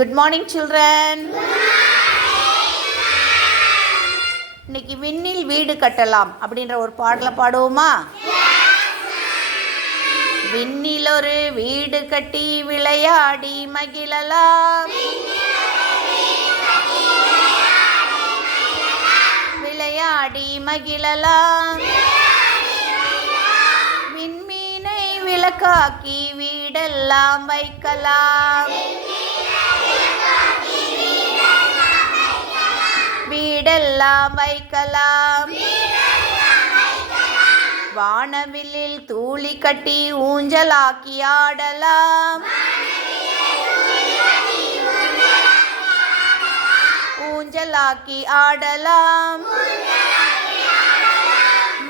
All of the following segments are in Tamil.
Good morning, children. இன்னைக்கு விண்ணில் வீடு கட்டலாம் அப்படின்ற ஒரு பாடலை பாடுவோமா? விண்ணில் ஒரு வீடு கட்டி விளையாடி மகிழலாம், விளையாடி மகிழலாம். விண்மீனை விளக்காக்கி வீடெல்லாம் வைக்கலாம், வீடெல்லாம் வைக்கலாம். வானவில்லில் தூளி கட்டி ஊஞ்சலாக்கி ஆடலாம், ஊஞ்சலாக்கி ஆடலாம்.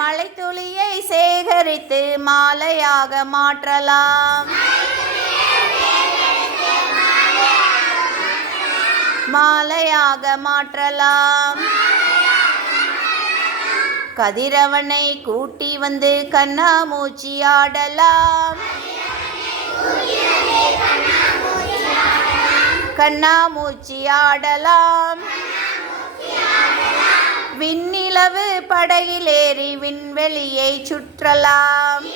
மழை துளியை சேகரித்து மாலையாக மாற்றலாம், மாலையாக மாற்றலாம். கதிரவனை கூட்டி வந்து கண்ணாமூச்சி ஆடலாம், கண்ணாமூச்சி ஆடலாம். விண்ணிலவு படகிலேறி விண்வெளியை சுற்றலாம்,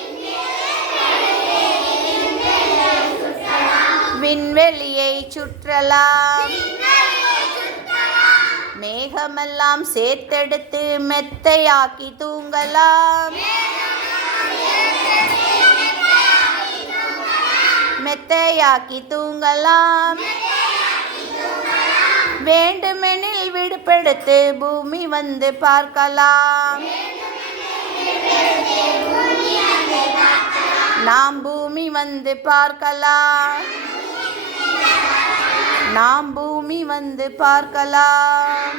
விண்வெளியை சுற்றலாம். மேகமெல்லாம் சேர்த்தெடுத்து மெத்தையாக்கி தூங்கலாம், மெத்தையாக்கி தூங்கலாம். வேண்டுமெனில் விடுபெடுத்து பூமி வந்து பார்க்கலாம், நாம் பூமி வந்து பார்க்கலாம், நாம் பூமி வந்து பார்க்கலாம்.